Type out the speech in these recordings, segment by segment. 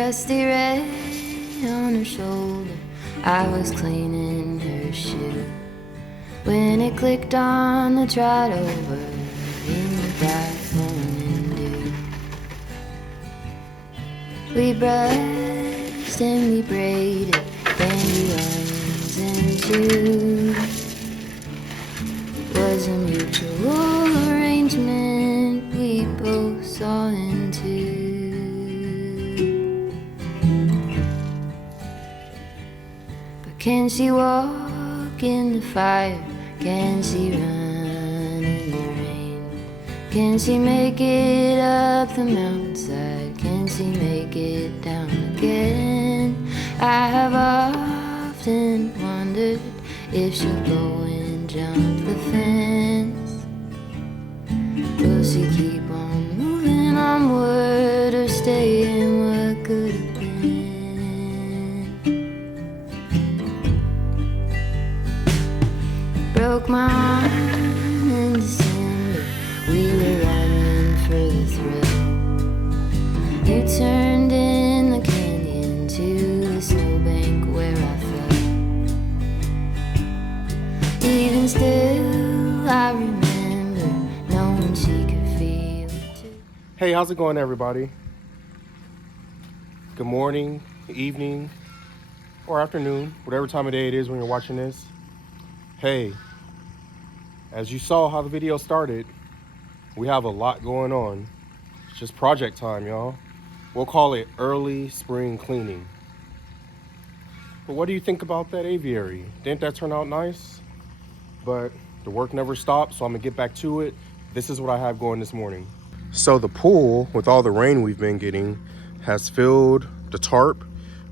Rusty red on her shoulder, I was cleaning her shoe when it clicked on the trot over in the dark morning dew. We brushed and we braided dandelions into was a mutual arrangement we both saw into. But can she walk in the fire? Can she run in the rain? Can she make it up the mountainside? Can she make it down again? I have often wondered if she'll go and jump the fence. Will she keep on moving onward or stay in what could have been? Broke my arm in December, we were running for the thrill. You turned in the canyon to the snowbank where I fell. Even still, I remember knowing she could feel it too. Hey, how's it going, everybody? Good morning, evening, or afternoon, whatever time of day it is when you're watching this. Hey, as you saw how the video started, we have a lot going on. It's just project time, y'all. We'll call it early spring cleaning. But what do you think about that aviary? Didn't that turn out nice? But the work never stops, so I'm gonna get back to it. This is what I have going this morning. So the pool, with all the rain we've been getting, has filled the tarp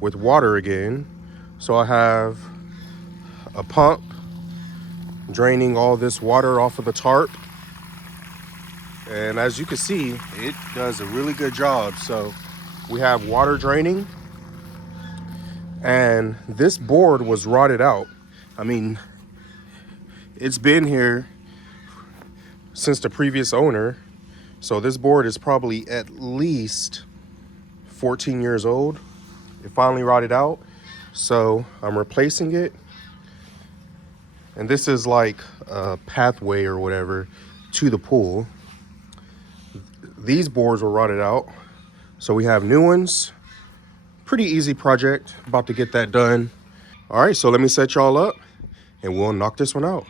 with water again. So I have a pump draining all this water off of the tarp. And as you can see, it does a really good job. So we have water draining, and this board was rotted out. I mean, it's been here since the previous owner. So this board is probably at least 14 years old. It finally rotted out. So I'm replacing it. And this is like a pathway or whatever to the pool. These boards were rotted out. So we have new ones. Pretty easy project. About to get that done. All right, so let me set y'all up and we'll knock this one out.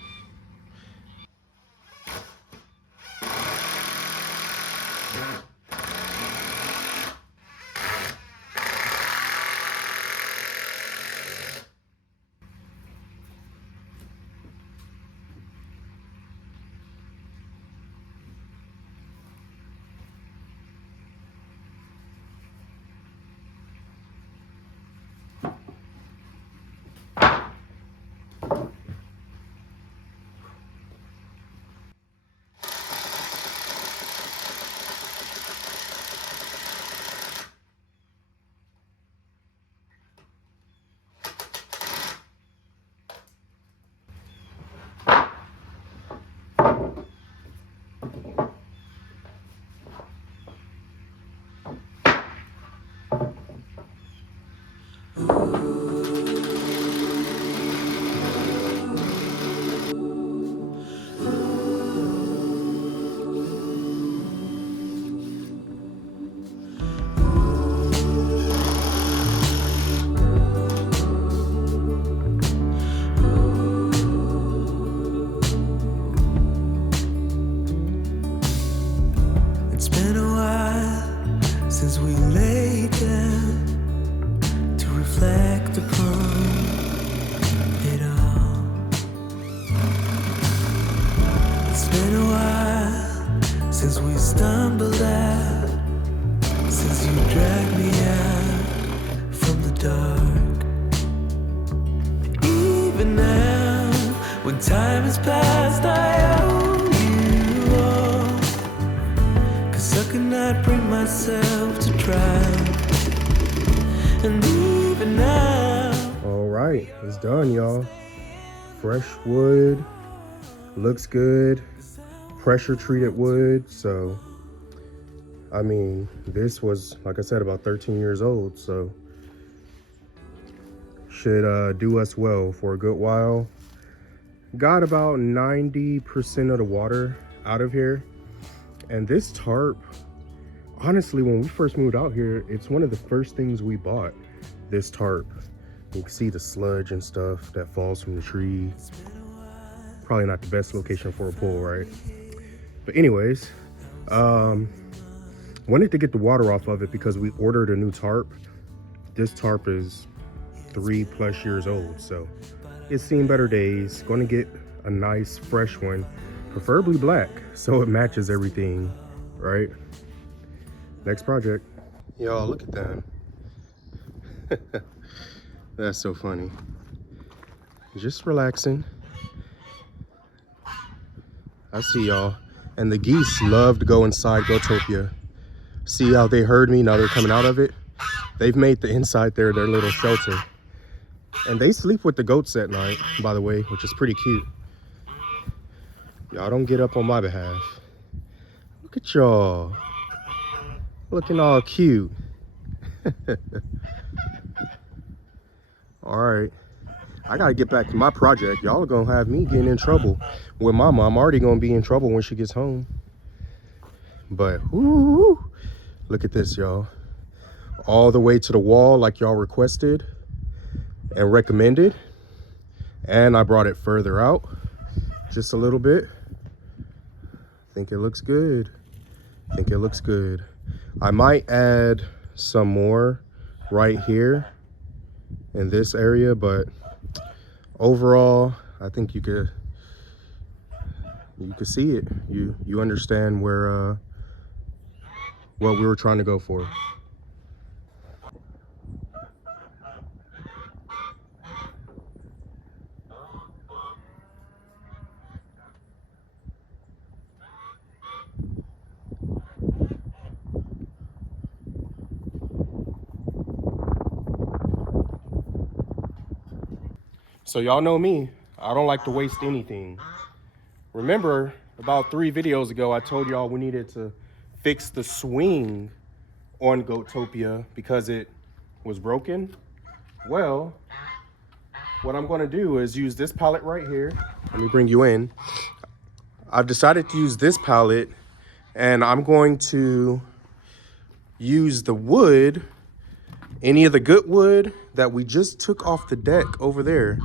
Since we laid down to reflect upon it all, it's been a while since we stumbled out, since you dragged me out from the dark. Even now, when time has passed, I owe you all, 'cause I could not bring myself to try. And even now. All right, it's done, y'all. Fresh wood, looks good. Pressure treated wood, so I mean, this was, like I said, about 13 years old, so should do us well for a good while. Got about 90% of the water out of here. And this tarp, honestly, when we first moved out here, it's one of the first things we bought, this tarp. You can see the sludge and stuff that falls from the tree. Probably not the best location for a pool, right? But anyways, wanted to get the water off of it because we ordered a new tarp. This tarp is 3+ years old, so it's seen better days. Going to get a nice fresh one, preferably black, so it matches everything, right? Next project. Y'all, look at that. That's so funny. Just relaxing. I see y'all. And the geese love to go inside Goatopia. See how they heard me? Now they're coming out of it. They've made the inside there their little shelter. And they sleep with the goats at night, by the way, which is pretty cute. Y'all don't get up on my behalf. Look at y'all. Looking all cute. All right. I gotta get back to my project. Y'all are gonna have me getting in trouble with my mom. I'm already gonna be in trouble when she gets home. But whoo, look at this, y'all. All the way to the wall like y'all requested and recommended. And I brought it further out just a little bit. Think it looks good. Think it looks good. I might add some more right here in this area, but overall, I think you could see it. You understand where what we were trying to go for. So y'all know me, I don't like to waste anything. Remember, about 3 videos ago, I told y'all we needed to fix the swing on Goatopia because it was broken. Well, what I'm gonna do is use this pallet right here. Let me bring you in. I've decided to use this pallet, and I'm going to use the wood, any of the good wood that we just took off the deck over there.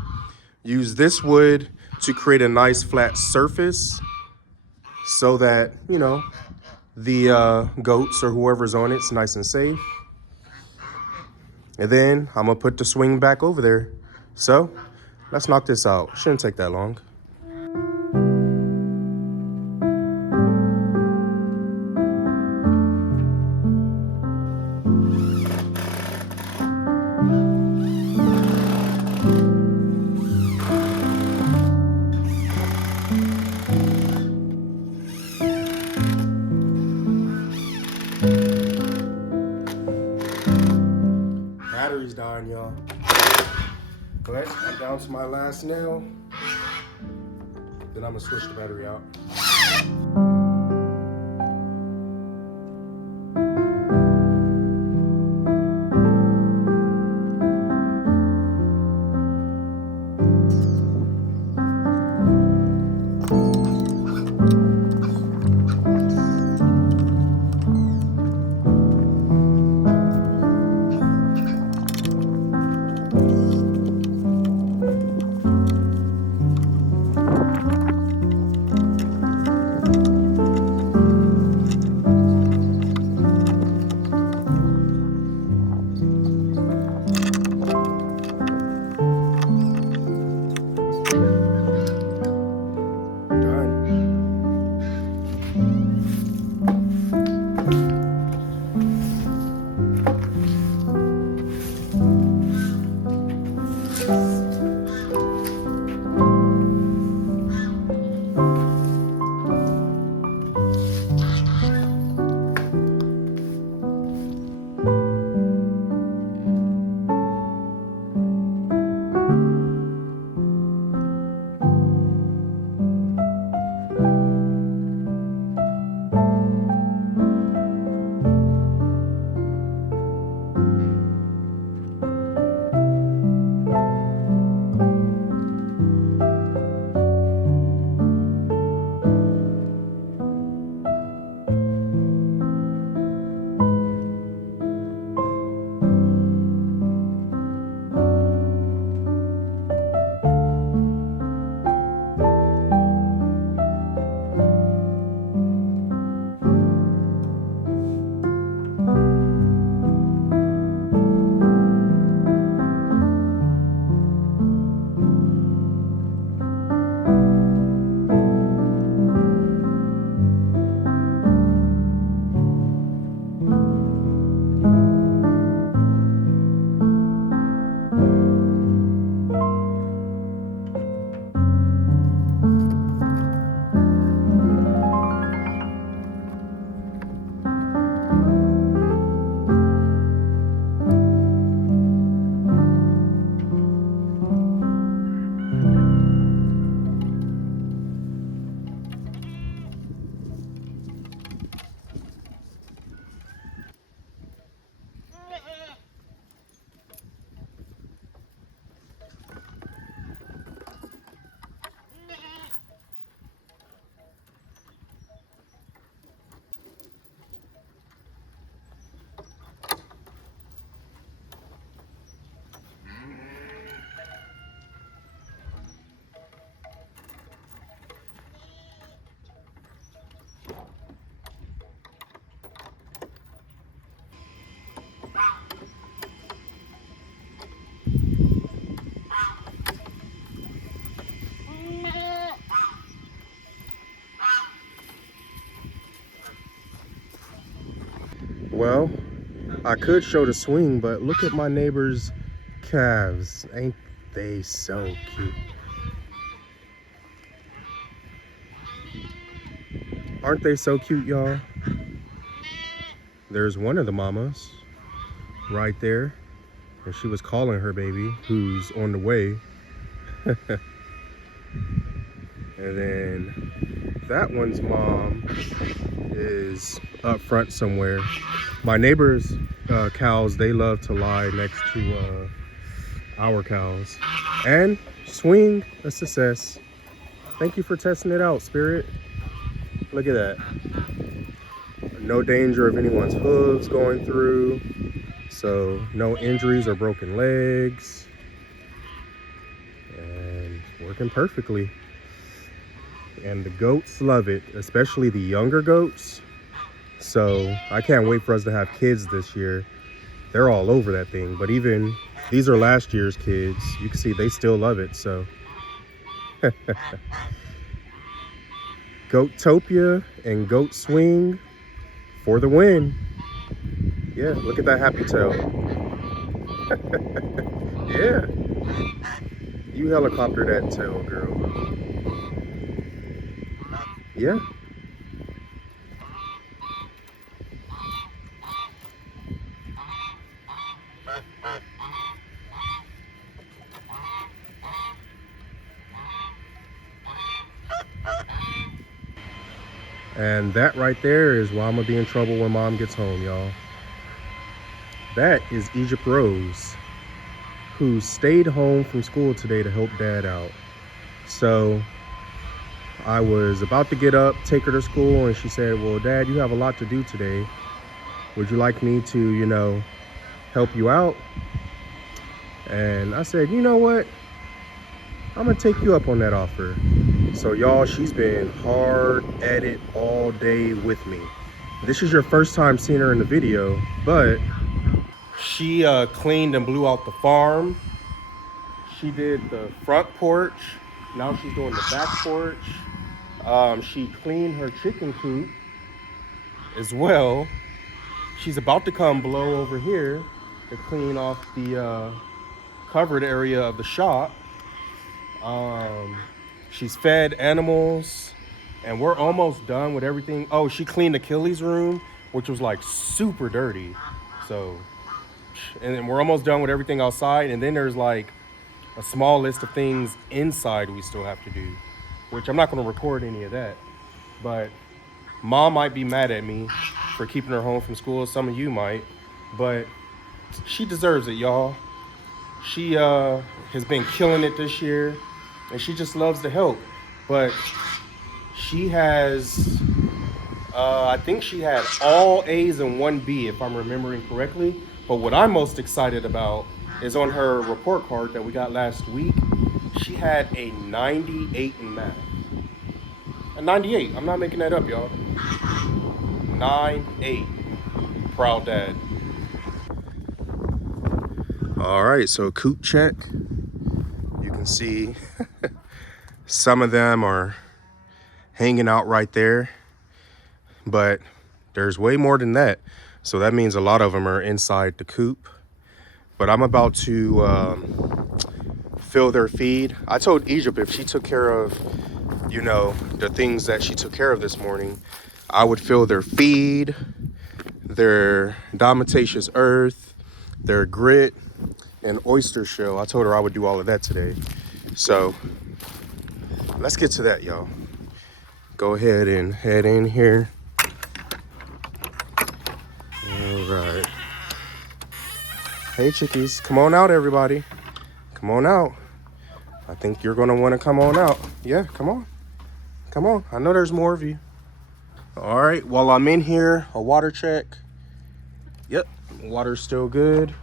Use this wood to create a nice flat surface so that, you know, the goats or whoever's on it's nice and safe. And then I'm gonna put the swing back over there. So let's knock this out. Shouldn't take that long. Battery's dying, y'all. But I'm down to my last nail. Then I'm gonna switch the battery out. I could show the swing, but look at my neighbor's calves. Ain't they so cute? Aren't they so cute, y'all? There's one of the mamas right there, and she was calling her baby who's on the way. And then that one's mom is up front somewhere. My neighbor's cows, they love to lie next to our cows. And swing, a success. Thank you for testing it out, Spirit. Look at that. No danger of anyone's hooves going through. So no injuries or broken legs. And working perfectly. And the goats love it, especially the younger goats. So I can't wait for us to have kids this year. They're all over that thing. But even these are last year's kids. You can see they still love it. So Goatopia and Goat Swing for the win. Yeah, look at that happy tail. Yeah. You helicopter that tail, girl. Yeah. And that right there is why I'm gonna be in trouble when mom gets home, y'all. That is Egypt Rose, who stayed home from school today to help dad out. So I was about to get up, take her to school, and she said, well, Dad, you have a lot to do today. Would you like me to, you know, help you out? And I said, you know what? I'm gonna take you up on that offer. So y'all, she's been hard at it all day with me. This is your first time seeing her in the video, but she cleaned and blew out the farm. She did the front porch. Now she's doing the back porch. She cleaned her chicken coop as well. She's about to come blow over here to clean off the covered area of the shop. She's fed animals, and we're almost done with everything. Oh, she cleaned Achilles' room, which was like super dirty. So, and then we're almost done with everything outside. And then there's like a small list of things inside we still have to do, which I'm not going to record any of that. But mom might be mad at me for keeping her home from school. Some of you might, but she deserves it, y'all. She has been killing it this year, and she just loves to help. But she has, I think she had all A's and 1 B, if I'm remembering correctly. But what I'm most excited about is on her report card that we got last week, she had a 98 in math. A 98, I'm not making that up, y'all. 98, proud dad. All right, so coop check. You can see some of them are hanging out right there, but there's way more than that. So that means a lot of them are inside the coop. But I'm about to fill their feed. I told Egypt if she took care of, you know, the things that she took care of this morning, I would fill their feed, their diatomaceous earth, their grit, and oyster shell. I told her I would do all of that today. So let's get to that, y'all. Go ahead and head in here. All right. Hey, chickies, come on out, everybody. Come on out. I think you're gonna wanna come on out. Yeah, come on. Come on, I know there's more of you. All right, while I'm in here, a water check. Yep, water's still good.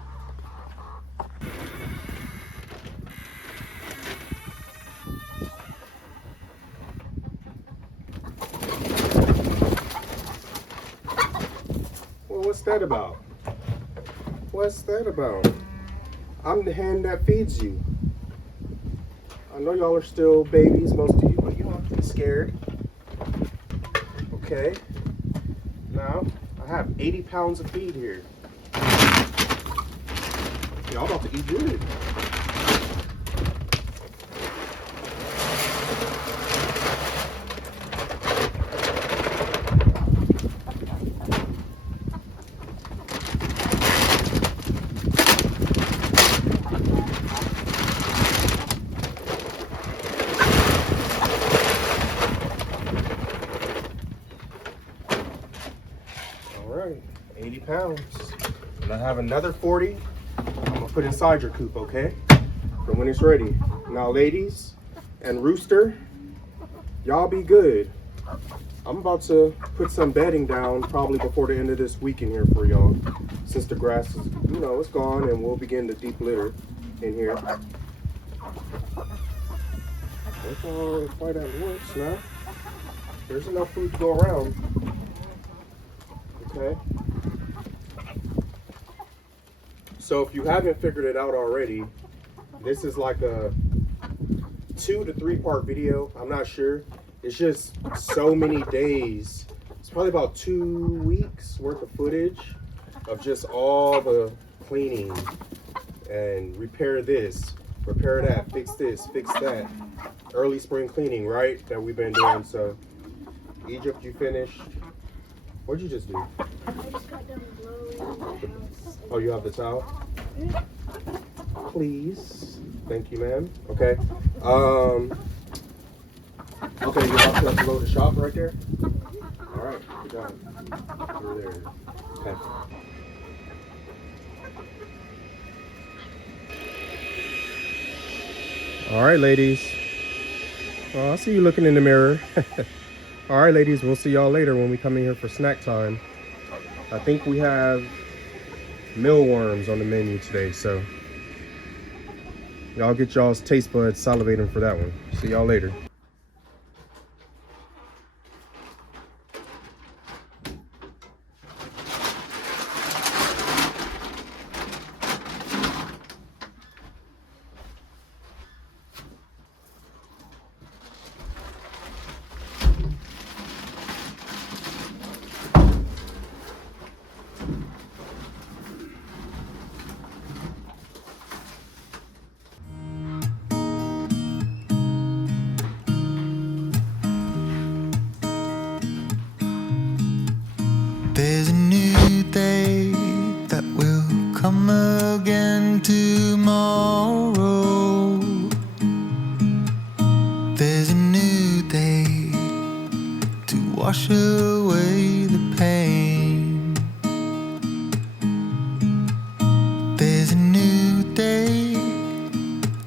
Well, what's that about? What's that about? I'm the hand that feeds you. I know y'all are still babies, most of you, but you don't have to be scared. Okay. Now, I have 80 pounds of feed here. Y'all about to eat good. All right, 80 pounds. And I have another 40. I'm gonna put inside your coop, okay? For when it's ready. Now, ladies and rooster, y'all be good. I'm about to put some bedding down probably before the end of this week in here for y'all. Since the grass is, you know, it's gone, and we'll begin the deep litter in here. Let's all fight at once now. There's enough food to go around. Okay. So if you haven't figured it out already, this is like a 2 to 3 part video. I'm not sure. It's just so many days. It's probably about 2 weeks worth of footage of just all the cleaning and repair this, repair that, fix this, fix that. Early spring cleaning, right? That we've been doing. So Egypt, you finished. What'd you just do? I just got done blowing the house. Oh, you have the towel? Please. Thank you, ma'am. Okay. Okay, you're about to load the shop right there? All right, good job. Over there. Okay. All right, ladies. Oh, I see you looking in the mirror. All right, ladies, we'll see y'all later when we come in here for snack time. I think we have mealworms on the menu today, so y'all get y'all's taste buds salivating for that one. See y'all later. There's a new day that will come again tomorrow. There's a new day to wash away the pain. There's a new day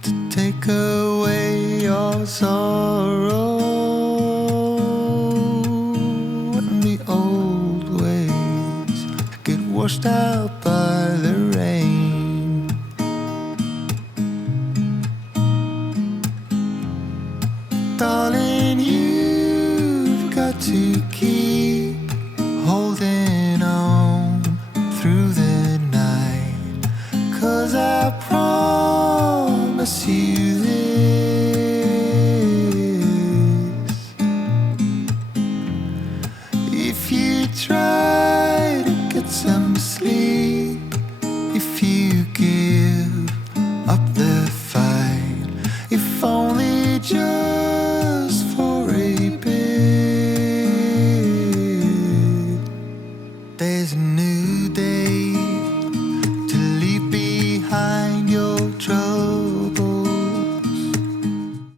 to take away your sorrow. And the old ways get washed out by the rain. Darling, you've got to keep holding on through the night, 'cause I promise you this: if you try to get some sleep, if you give up the